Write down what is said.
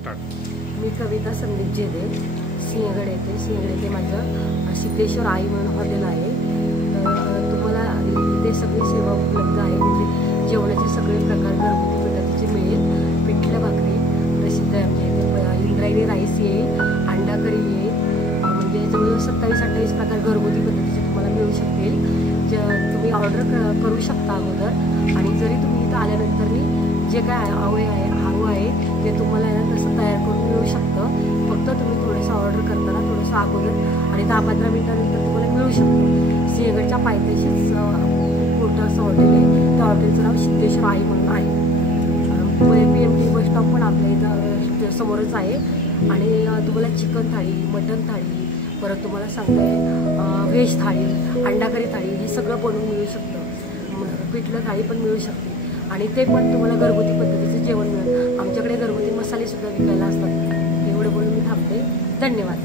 Start. मी कविता संदीप जेदे, सिंहगड येथे माझं सिद्धेश्वर आई म्हणून हॉटेल आहे. तर तुम्हाला इथे सगळी सेवा उपलब्ध आहे. म्हणजे जेवणाचे सगळे प्रकार घरगुती पद्धतीचे मिळेल. पिठलं भाकरी प्रसिद्ध आहे आमच्या इथे. इंद्रायणी राईस येईल, अंडा करी येईल. म्हणजे जवळजवळ 27-28 प्रकार घरगुती पद्धतीचे तुम्हाला मिळू शकतील. तुम्ही ऑर्डर करू शकता अगोदर. आणि जरी तुम्ही इथं आल्यानंतर जे काय हवं आहे ते तुम्हाला तसं तयार करून मिळू शकतं. फक्त तुम्ही थोडंसं ऑर्डर करताना थोडंसं अगोदर आणि 10-15 मिनिटानंतर तुम्हाला मिळू शकतं. सिंहगडच्या पायथ्याशीच मोठं असं हॉटेल आहे. त्या हॉटेलचं नाव सिद्धेश्वर आई म्हणून आहे. PMT बस स्टॉप पण आपल्या इथं समोरच आहे. आणि तुम्हाला चिकन थाळी, मटन थाळी, परत तुम्हाला सांगते व्हेज थाळी, अंडा करी थाळी हे सगळं बनवून मिळू शकतं. पिठलं थाळी पण मिळू शकते. आणि ते पण तुम्हाला घरगुती पद्धतीचं जेवण मिळेल. आमच्याकडे घरगुती मसालेसुद्धा विकायला असतात. एवढं बोलून मी थांबते. धन्यवाद.